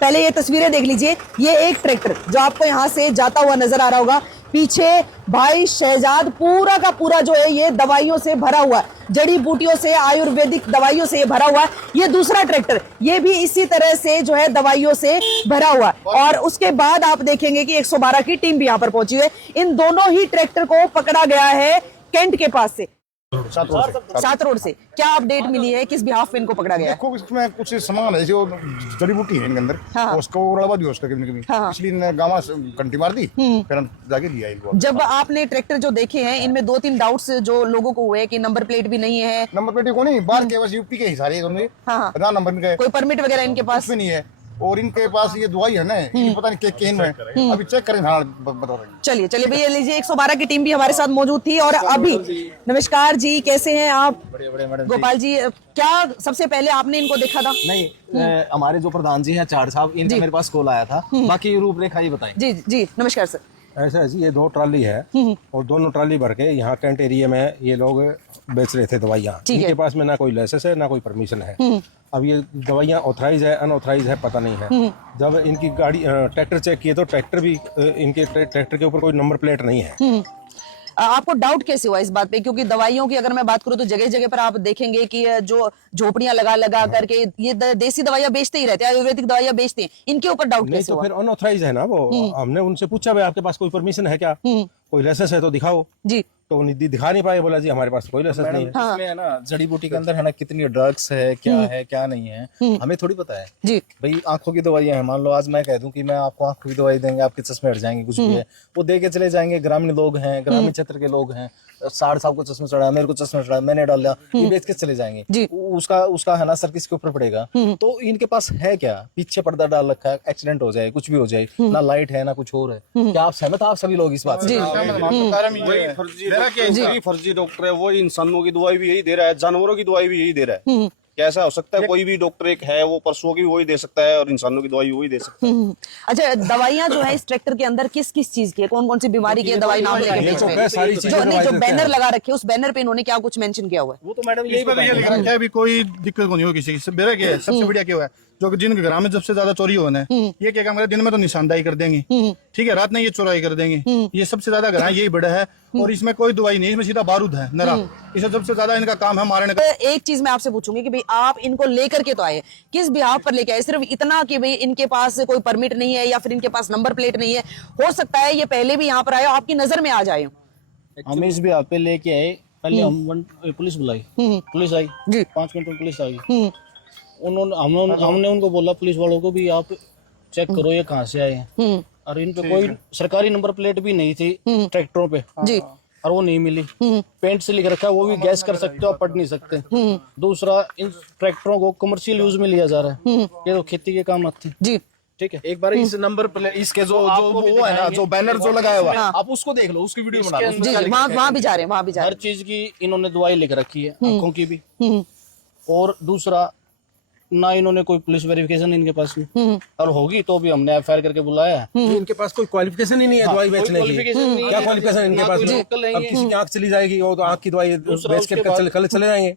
पहले ये तस्वीरें देख लीजिए, ये एक ट्रैक्टर जो आपको यहाँ से जाता हुआ नजर आ रहा होगा, पीछे भाई शहजाद पूरा का पूरा जो है ये दवाइयों से भरा हुआ है, जड़ी बूटियों से, आयुर्वेदिक दवाइयों से ये भरा हुआ है। ये दूसरा ट्रैक्टर, ये भी इसी तरह से जो है दवाइयों से भरा हुआ है। और उसके बाद आप देखेंगे कि 112 की टीम भी यहाँ पर पहुंची है। इन दोनों ही ट्रैक्टर को पकड़ा गया है कैंट के पास से, 7 रोड से। क्या अपडेट मिली है, किस बिहाफ पे इनको पकड़ा गया है? देखो इसमें कुछ सामान है जो जड़ी बूटी है इनके अंदर, हाँ। उसको उड़वा दिया उसका कभी हाँ। इसलिए इन्हें गामा घंटी मार दी, फिर हम जाके लिया इनको। जब आपने ट्रैक्टर जो देखे हैं, इनमें 2-3 डाउट्स जो लोगों को हुए कि नंबर प्लेट भी नहीं है, नंबर प्लेट को नहीं, बाहर के बस यूपी के ही सारे हाँ। ना नंबर इनके कोई परमिट वगैरह इनके पास कुछ भी नहीं है। और इनके पास ये दवाई है ना, ये पता नहीं क्या है, अभी चेक करें। हाँ बता रहे हैं। चलिए भैया लीजिए, 112 की टीम भी हमारे साथ मौजूद थी। और अभी नमस्कार जी, कैसे हैं आप? गोपाल जी, क्या सबसे पहले आपने इनको देखा था? नहीं, हमारे जो प्रधान जी हैं चार साहब, इनका मेरे पास कॉल आया था। बाकी रूपरेखा ही बताएं। जी जी नमस्कार सर। ऐसा है जी, ये 2 ट्राली है और दोनों ट्राली भर के यहाँ कैंट एरिया में ये लोग बेच रहे थे दवाइयाँ। इनके पास में ना कोई लाइसेंस है ना कोई परमिशन है। अब ये दवाइयाँ ऑथराइज है अनऑथराइज है पता नहीं है। जब इनकी गाड़ी ट्रैक्टर चेक किए तो ट्रैक्टर भी इनके ट्रैक्टर के ऊपर कोई नंबर प्लेट नहीं है। आपको डाउट कैसे हुआ इस बात पे? क्योंकि दवाइयों की अगर मैं बात करूं तो जगह जगह पर आप देखेंगे कि जो झोपड़ियां लगा करके ये देसी दवाइयां बेचते ही रहते हैं, आयुर्वेदिक दवाइयां बेचते हैं। इनके ऊपर डाउट नहीं कैसे तो हुआ? फिर अनऑथराइज है ना वो। हमने उनसे पूछा भाई आपके पास कोई परमिशन है क्या, कोई लाइसेंस है तो दिखाओ। जी तो दिखा नहीं पाए, बोला जी हमारे पास कोई लाइसेंस नहीं है। इसमें है ना जड़ी बूटी के अंदर है ना कितनी ड्रग्स है, क्या है क्या नहीं है, हमें थोड़ी पता है जी। भाई। आंखों की दवाइयां हैं, मान लो आज मैं कह दूं कि मैं आपको आंखों की दवाई देंगे, आपके चश्मे हट जाएंगे, कुछ भी है वो दे के चले जाएंगे। ग्रामीण लोग हैं, ग्रामीण क्षेत्र के लोग हैं, 60 साहब को चश्मा चढ़ा, मेरे को चश्मा चढ़ा, मैंने डाल लिया, ये बेच के चले जाएंगे। जी। उसका है ना सर किसके ऊपर पड़ेगा? तो इनके पास है क्या? पीछे पर्दा डाल रखा है, एक्सीडेंट हो जाए, कुछ भी हो जाए, ना लाइट है ना कुछ और है। क्या आप सहमत आप सभी लोग इस बात से? फर्जी डॉक्टर है, वो इंसानों की दवाई भी यही दे रहा है, जानवरों की दवाई भी यही दे रहा है। कैसा हो सकता है? कोई भी डॉक्टर एक है, वो पशुओं की वही दे सकता है और इंसानों की दवाई वही दे सकता है। अच्छा, दवाइयां जो है इस ट्रैक्टर के अंदर किस किस चीज की है, कौन कौन सी बीमारी की है, दवाई नाम लेके बेच रहे हैं? जो बैनर लगा रखे उस बैनर पे इन्होंने क्या कुछ मेंशन किया हुआ है? वो तो मैडम यही क्या भी कोई दिक्कत नहीं हो किसी की। मेरा क्या है सबसे बढ़िया क्या हुआ है, जो जिनके घर में सबसे ज्यादा चोरी होना है, ये क्या काम करे, दिन में तो निशानदाही कर देंगे, ठीक है, रात में ये चोराई कर देंगे। ये सबसे ज्यादा घर यही बड़ा है। और इसमें कोई दवाई नहीं, इसमें सीधा बारूद है नरा। इसे सबसे ज्यादा इनका काम है मारने का। एक चीज मैं आपसे पूछूंगी कि भाई आप इनको लेकर के तो आए, किस बिहाफ पर लेके आए? सिर्फ इतना कि भाई इनके पास कोई परमिट नहीं है या फिर इनके पास नंबर प्लेट नहीं है? हो सकता है ये पहले भी यहाँ पर आए, आपकी नजर में आ जाए। हम इस बिहार पे लेके आए, पहले हम पुलिस बुलाई, पुलिस आई जी। 5 मिनट में पुलिस आई। हमने उनको बोला पुलिस वालों को भी आप चेक करो ये कहाँ से आए हैं। और इन पे कोई सरकारी नंबर प्लेट भी नहीं थी ट्रैक्टरों पे जी। और वो नहीं मिली। पेंट से लिख रखा है, वो भी गैस कर सकते हो, आप पढ़ नहीं सकते। दूसरा, इन ट्रैक्टरों को कमर्शियल यूज में लिया जा रहा है, ये तो खेती के काम आते हैं। जी ठीक है, एक बार इस नंबर प्लेट इसके जो वो है ना, जो बैनर जो लगाया हुआ है, आप उसको देख लो, उसकी वीडियो बना लो। जी जी, वहाँ भी जा रहे हैं, वहाँ भी जा हर रहे चीज की इन्होंने दवाई लिख रखी है, आंखों की भी। और दूसरा, ना इन्होंने कोई पुलिस वेरिफिकेशन इनके पास में, और होगी तो भी हमने एफआईआर करके बुलाया है। इनके पास कोई क्वालिफिकेशन ही नहीं है दवाई बेचने की। क्या क्वालिफिकेशन इनके पास? अब किसी की आंख चली जाएगी, वो तो आंख की दवाई बेच के कल चले जाएंगे।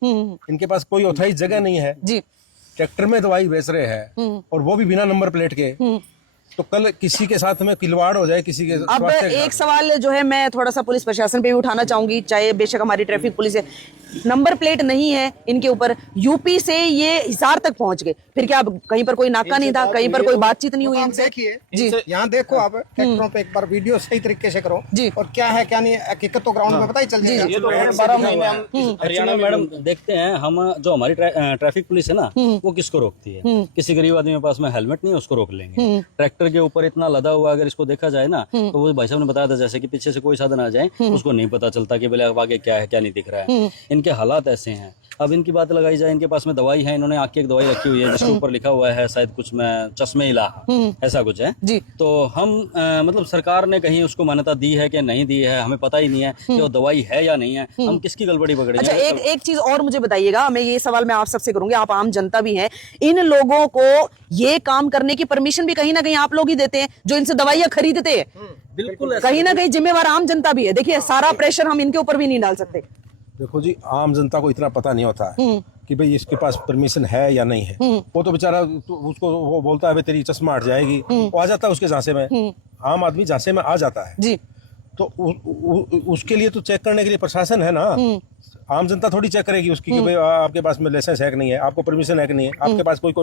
इनके पास कोई ऑथराइज जगह नहीं है जी। ट्रैक्टर में दवाई बेच रहे हैं और वो भी बिना नंबर प्लेट के। तो कल किसी के साथ में खिलवाड़ हो जाए, किसी के अब एक सवाल जो है मैं थोड़ा सा पुलिस प्रशासन पे भी उठाना चाहूंगी, चाहे बेशक हमारी ट्रैफिक पुलिस है, नंबर प्लेट नहीं है इनके ऊपर, यूपी से ये हिसार तक पहुंच गए, फिर क्या कहीं पर कोई नाका नहीं था, कहीं पर कोई बातचीत नहीं हुई इनसे? जी, यहाँ देखो आप ट्रैक्टरों पे एक बार वीडियो सही तरीके से करो जी। और क्या है क्या नहीं, हकीकत तो ग्राउंड में पता ही चल जाएगा। ये तो 12 महीने हम हरियाणा मैडम देखते हैं हम, जो हमारी ट्रैफिक पुलिस है ना, वो किसको रोकती है? किसी गरीब आदमी के पास में हेलमेट नहीं है, उसको रोक लेंगे। ट्रैक्टर के ऊपर इतना लदा हुआ अगर इसको देखा जाए ना, तो वो भाई साहब ने बताया था जैसे कि पीछे से कोई साधन आ जाए, उसको नहीं पता चलता कि बोले आगे क्या है क्या नहीं दिख रहा है। इनके हालात ऐसे हैं। अब इनकी बात लगाई जाए, इनके पास में दवाई है, इन्होंने आँख की एक दवाई रखी हुई है जिसके ऊपर लिखा हुआ है शायद कुछ में चश्मे इलाहा, ऐसा कुछ है जी। तो हम मतलब सरकार ने कहीं उसको मान्यता दी है कि नहीं दी है, हमें पता ही नहीं है कि वो दवाई है या नहीं है। हम किसकी गड़बड़ी पकड़े? अच्छा, एक चीज और मुझे बताइएगा, मैं ये सवाल मैं आप सबसे करूंगी, आप आम जनता भी हैं, इन लोगों को ये काम करने की परमिशन भी कहीं ना कहीं आप लोग ही देते हैं जो इनसे दवाइयां खरीदते हैं। बिल्कुल कहीं ना कहीं जिम्मेवार आम जनता भी है। देखिए, सारा प्रेशर हम इनके ऊपर भी नहीं डाल सकते। देखो जी, आम जनता को इतना पता नहीं होता है कि भाई इसके पास परमिशन है या नहीं है। वो तो बेचारा तो उसको वो बोलता है भाई तेरी चश्मा हट जाएगी, वो आ जाता है उसके झांसे में, आम आदमी झांसे में आ जाता है जी। तो उसके लिए तो चेक करने के लिए प्रशासन है ना। आम जनता थोड़ी चेक करेगी उसकी कि भाई आपके पास में लाइसेंस है कि नहीं है, आपको परमिशन है कि नहीं है, आपके पास कोई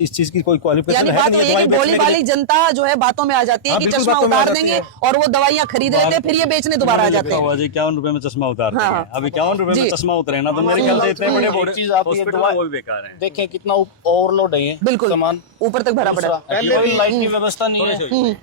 इस चीज की कोई क्वालिफिकेशन यानी है बात कि वो नहीं ये है कि दवाई भोली बेचने के भाली लिए। जनता जो है बातों में आ जाती है हाँ, कि बिल्कुल चश्मा बातों में आ उतार जाती देंगे है। और वो दवाइयां खरीद लेते हैं, फिर ये बेचने दोबारा आ जाते हैं। हुआ जी 51 रुपए में चश्मा उतार हाँ, देंगे। अब 51 रुपए जी। में चश्मा उतरे ना तो मेरे ख्याल से इतने बड़े बड़े चीज आती है, हॉस्पिटल दवा- वो भी बेकार है। देखें कितना ओवरलोड है ये बिल्कुल सामान, ऊपर तक भरा पड़ा है। पहले भी लाइट की व्यवस्था नहीं है।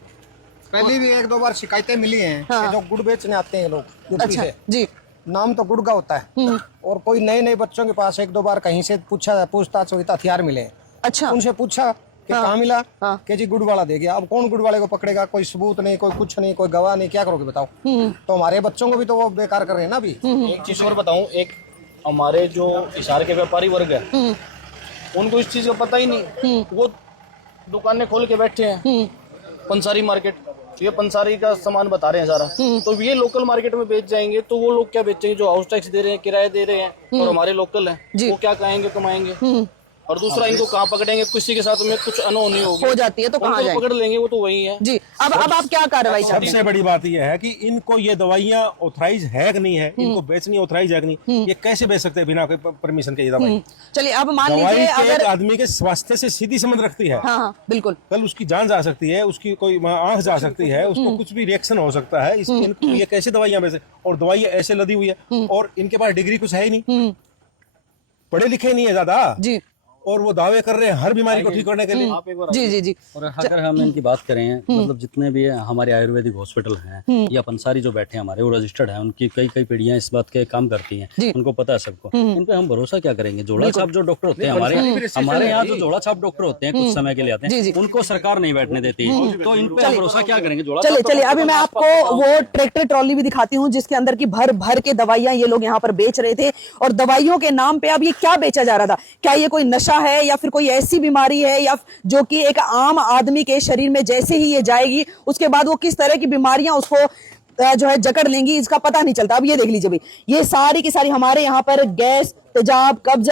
पहले भी 1-2 बार शिकायतें मिली हैं कि जो गुड़ बेचने आते हैं लोग यूपी अच्छा से, जी। नाम तो गुड़ का होता है, और कोई नए नए बच्चों के पास 1-2 बार कहीं से पूछताछ हुई तो हथियार मिले। अच्छा उनसे पूछा कि कहाँ मिला, कि जी गुड़ वाला दे गया। अब कौन गुड़ वाले को पकड़ेगा, कोई सबूत नहीं, कोई कुछ नहीं, कोई गवाह नहीं, क्या करोगे बताओ। तो हमारे बच्चों को भी तो वो बेकार कर रहे हैं ना अभी। एक चीज और बताऊं, एक हमारे जो हिसार के व्यापारी वर्ग है उनको इस चीज का पता ही नहीं। वो दुकानें खोल के बैठे हैं पंसारी मार्केट, ये पंसारी का सामान बता रहे हैं सारा, तो ये लोकल मार्केट में बेच जाएंगे तो वो लोग क्या बेचेंगे जो हाउस टैक्स दे रहे हैं, किराए दे रहे हैं और हमारे लोकल हैं, वो क्या कमाएंगे कमाएंगे। और दूसरा इनको कहाँ पकड़ेंगे, किसी के साथ में कुछ अनहोनी होगी हो जाती है तो कहाँ उनको जाएंगे? पकड़ लेंगे, वो तो वही है जी। अब आप क्या कार्रवाई चाहते हैं? सबसे बड़ी बात यह है कि इनको ये दवाइयाँ ऑथराइज है कि नहीं है, इनको बेचनी ऑथराइज है कि नहीं, ये कैसे बेच सकते हैं बिना परमिशन के ये दवाई। चलिए अब मान दवाई लीजिए के एक अगर आदमी के स्वास्थ्य से सीधी संबंध रखती है। हाँ बिल्कुल कल उसकी जान जा सकती है, उसकी कोई आंख जा सकती है, उसको कुछ भी रिएक्शन हो सकता है। ये कैसे दवाइयाँ बेचे, और दवाइयाँ ऐसे लदी हुई है और इनके पास डिग्री कुछ है ही नहीं, पढ़े लिखे नहीं है ज्यादा, जी। और वो दावे कर रहे हैं हर बीमारी को ठीक करने के लिए। जी जी जी। और अगर हम इनकी बात करें मतलब जितने भी हमारे आयुर्वेदिक हॉस्पिटल हैं या पंसारी जो बैठे हैं हमारे वो रजिस्टर्ड हैं, उनकी कई कई पीढ़ियां इस बात के काम करती हैं, उनको पता है सबको। इन पे हम भरोसा क्या करेंगे? जोड़ा छाप जो डॉक्टर होते हैं हमारे यहाँ जो जोड़ा छाप डॉक्टर होते हैं कुछ समय के लिए आते हैं, उनको सरकार नहीं बैठने देती, तो इन पे हम भरोसा क्या करेंगे? जोड़ा चलिए छाप चलिए अभी मैं आपको वो ट्रैक्टर ट्रॉली भी दिखाती हूँ जिसके अंदर की भर भर के दवाइयां ये लोग यहाँ पर बेच रहे थे। और दवाइयों के नाम पे अब ये क्या बेचा जा रहा था? क्या ये कोई नशा है या फिर कोई ऐसी बीमारी है या जो कि एक आम आदमी के शरीर में जैसे ही ये जाएगी उसके बाद वो किस तरह की बीमारियां उसको जो है जकड़ लेंगी, इसका पता नहीं चलता। अब ये देख लीजिए भाई, ये सारी की सारी हमारे यहाँ पर गैस, तेजाब, कब्ज,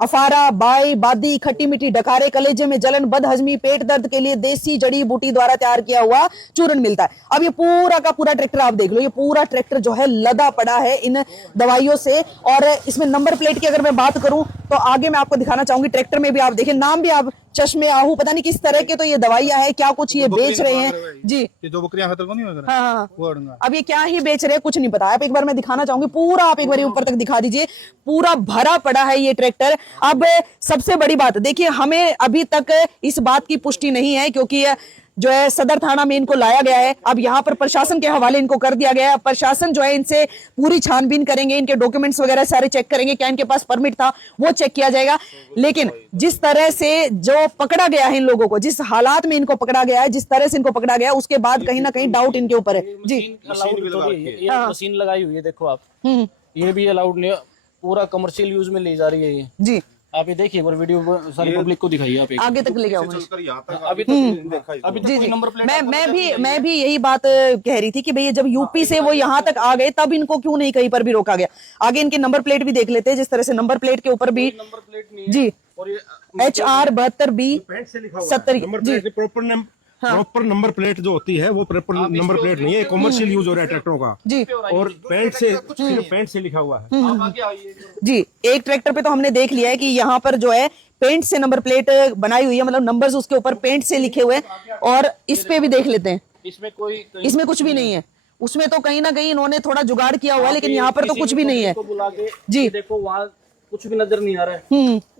अफारा, बाई, बादी, खट्टी मीठी डकारे, कलेजे में जलन, बदहजमी, पेट दर्द के लिए देसी जड़ी बूटी द्वारा तैयार किया हुआ चूर्ण मिलता है। अब ये पूरा का पूरा ट्रैक्टर आप देख लो, ये पूरा ट्रैक्टर जो है लदा पड़ा है इन दवाइयों से। और इसमें नंबर प्लेट की अगर मैं बात करूं तो आगे मैं आपको दिखाना चाहूंगी, ट्रैक्टर में भी आप देखिए नाम भी आप चश्मे आहू पता नहीं किस तरह के तो ये दवाइयां है, क्या कुछ ये बेच रहे हैं जी। ये जो बकरियां खतर को नहीं वगैरह हाँ वो अड़ंगा। अब ये क्या ही बेच रहे हैं कुछ नहीं पता। आप एक बार मैं दिखाना चाहूंगी, पूरा आप एक बार ऊपर तक दिखा दीजिए, पूरा भरा पड़ा है ये ट्रैक्टर। अब सबसे बड़ी बात देखिए, हमें अभी तक इस बात की पुष्टि नहीं है क्योंकि जो है सदर थाना में इनको लाया गया है। अब यहाँ पर प्रशासन के हवाले इनको कर दिया गया है। प्रशासन जो है इनसे पूरी छानबीन करेंगे, इनके डॉक्यूमेंट्स वगैरह सारे चेक करेंगे, क्या इनके पास परमिट था वो चेक किया जाएगा। लेकिन जिस तरह से जो पकड़ा गया है इन लोगों को, जिस हालात में इनको पकड़ा गया है, जिस तरह से इनको पकड़ा गया है, उसके बाद कहीं ना कहीं डाउट इनके ऊपर है जी। ये मशीन लगाई हुई है, देखो आप, ये भी अलाउड नहीं है, पूरा कमर्शियल यूज में ले जा रही है ये जी। आप ये देखिए, एक बार वीडियो सारी पब्लिक को दिखाइए आप एक। आगे तक ले जाऊंगा अभी तक कोई नंबर प्लेट मैं भी यही बात कह रही थी कि भैया जब यूपी से वो यहाँ तक आ गए तब इनको क्यों नहीं कहीं पर भी रोका गया। आगे इनके नंबर प्लेट भी देख लेते हैं, जिस तरह से नंबर प्लेट के ऊपर भी नंबर प्लेट नहीं है जी और ये HR 72B70 proper proper number plate जो होती है वो प्रॉपर नंबर प्लेट नहीं है, कॉमर्शियल यूज हो रहा है ट्रैक्टरों का जी। और पेंट से लिखा हुआ है। आप आगे आइए। जी एक ट्रैक्टर पे तो हमने देख लिया है कि यहाँ पर जो है पेंट से नंबर प्लेट बनाई हुई है, मतलब नंबर्स उसके ऊपर पेंट से लिखे हुए हैं। और इस पे भी देख लेते हैं, इसमें कुछ भी नहीं है। उसमें तो कहीं ना कहीं इन्होंने थोड़ा जुगाड़ किया हुआ है, लेकिन यहाँ पर तो कुछ भी नहीं है जी। देखो वहाँ कुछ भी नजर नहीं आ रहा है।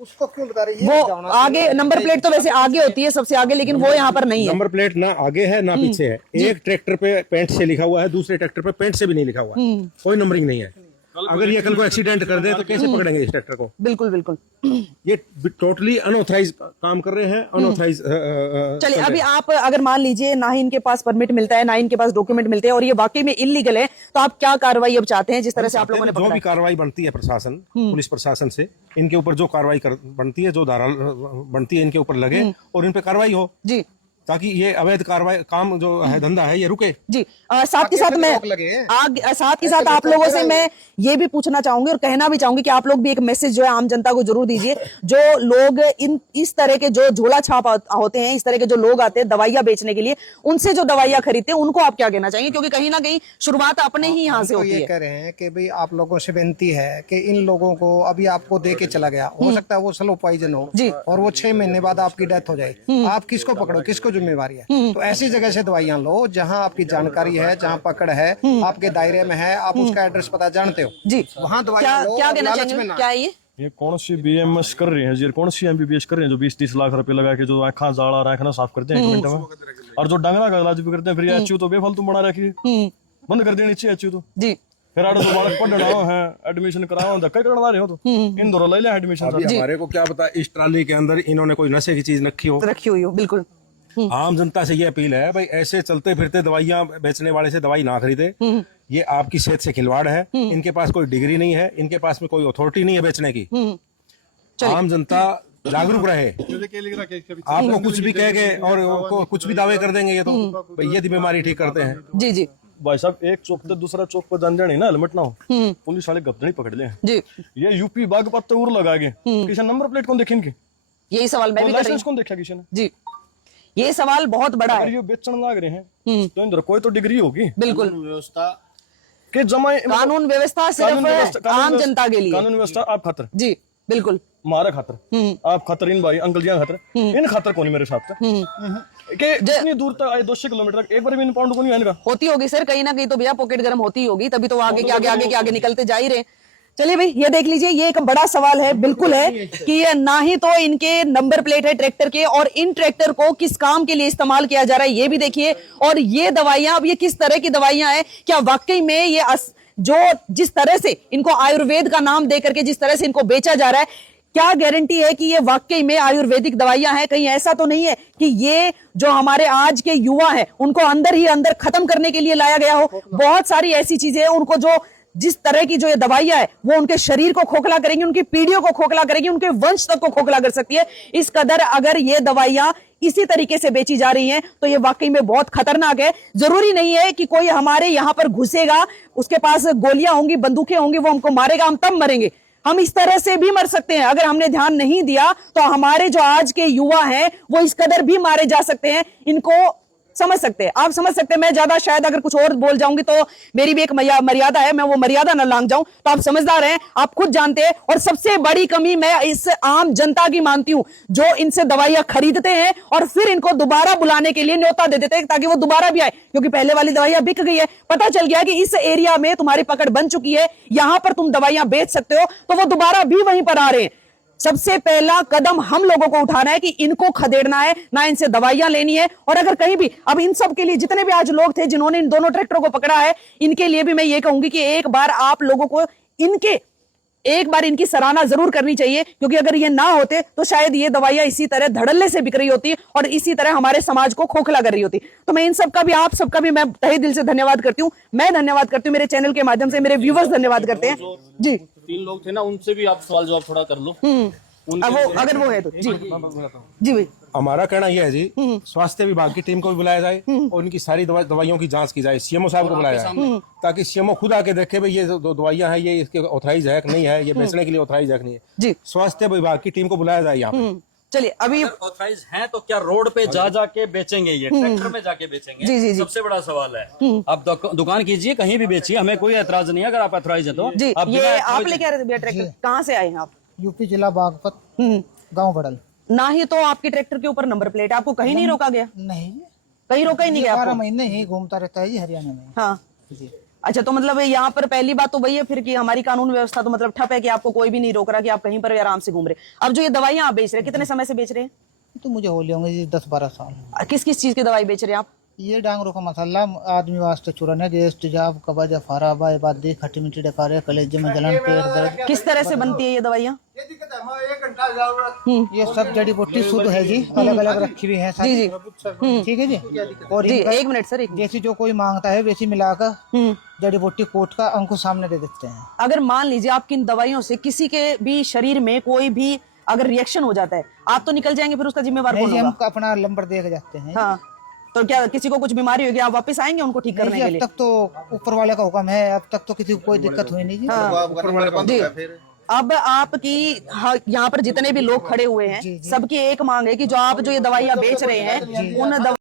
उसको क्यों बता रही वो आगे नंबर प्लेट तो वैसे आगे होती है सबसे आगे, लेकिन वो यहाँ पर नहीं है। नंबर प्लेट ना आगे है ना पीछे है। एक ट्रैक्टर पे पेंट से लिखा हुआ है, दूसरे ट्रैक्टर पे पेंट से भी नहीं लिखा हुआ है, कोई नंबरिंग नहीं है। अगर ये कल को एक्सीडेंट कर दे तो कैसे पकड़ेंगे इस ट्रैक्टर को? बिल्कुल बिल्कुल। ये टोटली अनऑथराइज काम कर रहे हैं, अनऑथराइज। चलिए अभी आप अगर मान लीजिए ना ही इनके पास परमिट मिलता है ना इनके पास डॉक्यूमेंट मिलते हैं और ये वाकई में इलीगल है, तो आप क्या कार्रवाई अब चाहते हैं? जिस तरह से आप लोगों ने जो भी कार्रवाई बनती है प्रशासन, पुलिस प्रशासन से इनके ऊपर जो कार्रवाई बनती है, जो धारा बनती है इनके ऊपर लगे और इन पे कार्रवाई हो जी। ताकि ये अवैध कार्रवाई काम जो है धंधा है ये रुके। जी साथ के साथ मैं साथ के साथ आप लोगों से मैं ये भी पूछना चाहूंगी और कहना भी चाहूंगी कि आप लोग भी एक मैसेज जो है आम जनता को जरूर दीजिए। जो लोग इस तरह के जो झोला छाप होते हैं, इस तरह के जो लोग आते हैं दवाइयां बेचने के लिए, उनसे जो दवाइयां खरीदते हैं उनको आप क्या कहना चाहेंगे? क्योंकि कहीं ना कहीं शुरुआत अपने ही यहाँ से होती ये है। कह रहे हैं कि भाई आप लोगों से विनती है कि इन लोगों को अभी आपको दे के चला गया, हो सकता है वो स्लो पॉइजन हो जी। और वो 6 महीने बाद आपकी डेथ हो जाए, आप किसको पकड़ो, किसको जिम्मेवारी है? तो ऐसी जगह से दवाइयां लो जहां आपकी जानकारी है, जहां पकड़ है, आपके दायरे में है, आप उसका एड्रेस पता जानते हो जी, वहां दवाइयां लो। क्या कहना लालच में चाहेंगे? ना। क्या है ये कौन सी बीएमएस कर रहे हैं जी, कौन सी एमबीबीएस कर रहे हैं जो 20-30 लाख रुपए लगा के जो आँखा जाड़ा और आँखना साफ करते हैं 1 मिनट में, और जो डंगरा का इलाज भी करते हैं। फिर एचयू तो बेफालतू बना रखी है, बंद कर देनी चाहिए एचयू तो जी। फिर आड़ो बालक पढ़ना है, एडमिशन कराओ, धक्का करवा रहे हो तो इन दोनों ले ले एडमिशन। अभी हमारे को क्या पता इस ट्राली के अंदर इन्होंने कोई नशे की चीज रखी हुई हो। बिल्कुल आम जनता से ये अपील है भाई ऐसे चलते फिरते दवाइयां बेचने वाले से दवाई ना खरीदे। ये आपकी सेहत से खिलवाड़ है। इनके पास कोई डिग्री नहीं है, इनके पास में कोई अथॉरिटी नहीं है बेचने की। आम जनता जागरूक रहे। आपको कुछ भी कह के और कुछ भी दावे कर देंगे ये तो भाई ये बीमारी ठीक करते हैं। जी जी भाई साहब, एक चौक से दूसरा चौक पर जान जाने ना हेलमेट ना हो, पुलिस वाले गपदड़ी पकड़ ले जी। ये यूपी बागपत उर लगा के किसी नंबर प्लेट कौन देखे इनकी? यही सवाल मैं भी कर रही लाइसेंस हूँ। कौन देखा किसी ने? जी, ये सवाल बहुत बड़ा अगर है। ये बेचने लग रहे हैं तो इंदर कोई तो डिग्री होगी बिल्कुल। व्यवस्था कि जमा कानून व्यवस्था सिर्फ आम जनता के लिए। कानून व्यवस्था आप खातर, जी बिल्कुल। हमारा खातर, आप खातर, इन भाई अंकल जी खातर, इन खातर कौन मेरे साथ कि जितनी दूर तक आए 200 किलोमीटर तक एक बार भी इन पाउंड को नहीं है इनका। होती होगी सर, कहीं ना कहीं तो भैया पॉकेट गर्म होती होगी, तभी तो आगे के आगे निकलते जा ही रहे। चलिए भाई, ये देख लीजिए, ये एक बड़ा सवाल है बिल्कुल है कि ये ना ही तो इनके नंबर प्लेट है ट्रैक्टर के, और इन ट्रैक्टर को किस काम के लिए इस्तेमाल किया जा रहा है ये भी देखिए। और ये दवाइयां, अब ये किस तरह की दवाइयां हैं, क्या वाकई में ये जो जिस तरह से इनको आयुर्वेद का नाम दे करके जिस तरह से इनको बेचा जा रहा है, क्या गारंटी है कि ये वाकई में आयुर्वेदिक दवाइयां हैं? कहीं ऐसा तो नहीं है कि ये जो हमारे आज के युवा हैं उनको अंदर ही अंदर खत्म करने के लिए लाया गया हो? बहुत सारी ऐसी चीजें हैं, उनको जो जिस तरह की जो ये दवाइयां है वो उनके शरीर को खोखला करेंगी, उनकी पीढ़ियों को खोखला करेंगी, उनके वंश तक को खोखला कर सकती है। इस कदर अगर ये दवाइयां इसी तरीके से बेची जा रही हैं तो ये वाकई में बहुत खतरनाक है। जरूरी नहीं है कि कोई हमारे यहां पर घुसेगा, उसके पास गोलियां होंगी, बंदूकें होंगी, वो हमको मारेगा, हम तब मरेंगे। हम इस तरह से भी मर सकते हैं। अगर हमने ध्यान नहीं दिया तो हमारे जो आज के युवा हैं वो इस कदर भी मारे जा सकते हैं। इनको समझ सकते हैं, आप समझ सकते हैं। मैं ज्यादा शायद अगर कुछ और बोल जाऊंगी तो मेरी भी एक मर्यादा है, मैं वो मर्यादा न लांघ जाऊं। तो आप समझदार हैं, आप खुद जानते हैं। और सबसे बड़ी कमी मैं इस आम जनता की मानती हूं, जो इनसे दवाइयां खरीदते हैं और फिर इनको दोबारा बुलाने के लिए न्योता दे देते हैं ताकि वो दोबारा भी आए, क्योंकि पहले वाली दवाइयां बिक गई है। पता चल गया कि इस एरिया में तुम्हारी पकड़ बन चुकी है, यहां पर तुम दवाइयां बेच सकते हो, तो वो दोबारा भी वहीं पर आ रहे हैं। सबसे पहला कदम हम लोगों को उठाना है कि इनको खदेड़ना है, ना इनसे दवाइयां लेनी है। और अगर कहीं भी, अब इन सब के लिए जितने भी आज लोग थे जिन्होंने इन दोनों ट्रैक्टरों को पकड़ा है, इनके लिए भी मैं ये कहूंगी कि एक बार आप लोगों को इनकी सराहना जरूर करनी चाहिए, क्योंकि अगर ये ना होते तो शायद ये दवाइयां इसी तरह धड़ल्ले से बिक रही होती और इसी तरह हमारे समाज को खोखला कर रही होती। तो मैं इन सबका भी, आप सबका भी मैं तहे दिल से धन्यवाद करती हूँ। मैं धन्यवाद करती हूँ, मेरे चैनल के माध्यम से मेरे व्यूवर्स धन्यवाद करते हैं। जी, 3 लोग थे ना, उनसे भी आप सवाल जवाब थोड़ा कर लो। अब वो अगर वो है तो जी जी भाई। हमारा कहना यह है जी, स्वास्थ्य विभाग की टीम को भी बुलाया जाए और उनकी सारी दवाइयों की जांच की जाए। सीएमओ साहब को बुलाया जाए ताकि सीएमओ खुद आके देखे भाई ये जो दवाइयां हैं ये इसके ऑथराइज है कि नहीं है, ये बेचने के लिए ऑथराइज है कि नहीं है। जी, स्वास्थ्य विभाग की टीम को बुलाया जाए यहाँ पे। चलिए, अभी ऑथराइज हैं तो क्या रोड पे जा के बेचेंगे, ये ट्रैक्टर में जाके बेचेंगे? जी, जी, जी। सबसे बड़ा सवाल है। आप दुकान कीजिए, कहीं भी बेचिए, हमें कोई एतराज नहीं है अगर आप ऑथराइज है तो। जी, आप ये आप लेके आ रहे थे भैया ट्रैक्टर, कहाँ से आए हैं आप? यूपी जिला बागपत, गांव बड़ल। ना ही तो आपके ट्रैक्टर के ऊपर नंबर प्लेट, आपको कहीं नहीं रोका गया? नहीं, कहीं रोका ही नहीं गया 12 आपको? महीने ही घूमता रहता है जी हरियाणा में। हाँ अच्छा, तो मतलब यहाँ पर पहली बात तो वही है फिर कि हमारी कानून व्यवस्था तो मतलब ठप है कि आपको कोई भी नहीं रोक रहा कि आप कहीं पर भी आराम से घूम रहे। अब जो ये दवाइयां आप बेच रहे हैं, कितने समय से बेच रहे हैं? तो मुझे हो होंगे जी 10-12 साल। किस किस चीज की दवाई बेच रहे हैं आप? ये डांगरों का मसाला आदमी वास्ते चूरन है, गैस तेजाब कब्ज अफारा बाय बादी खट्टी मीठी डकारे कलेजे में जलन पेट दर्द। किस तरह से बनती है ये दवाइयां? ये सब जड़ी बूटी शुद्ध है जी, अलग अलग रखी हुई है सारी। जी जी ठीक है जी। और जी, इनका एक मिनट सर, एक मिनट। जैसी जो कोई मांगता है वैसी मिलाकर जड़ी बूटी कोट का अंकुश सामने दे देते हैं। अगर मान लीजिए आपकी इन दवाइयों से किसी के भी शरीर में कोई भी अगर रिएक्शन हो जाता है आप तो निकल जाएंगे, फिर उसका जिम्मेवार कौन नहीं, होगा? हम अपना नंबर दे के जाते हैं। हाँ, तो क्या किसी को कुछ बीमारी होगी आप वापस आएंगे उनको ठीक करने नहीं के जी, लिए? अब तक तो ऊपर वाले का हुक्म है, अब तक तो किसी को कोई दिक्कत हुई नहीं जी। जी। अब आपकी यहाँ पर जितने भी लोग खड़े हुए हैं सबकी एक मांग है कि जो आप जो ये दवाइयाँ बेच रहे हैं उन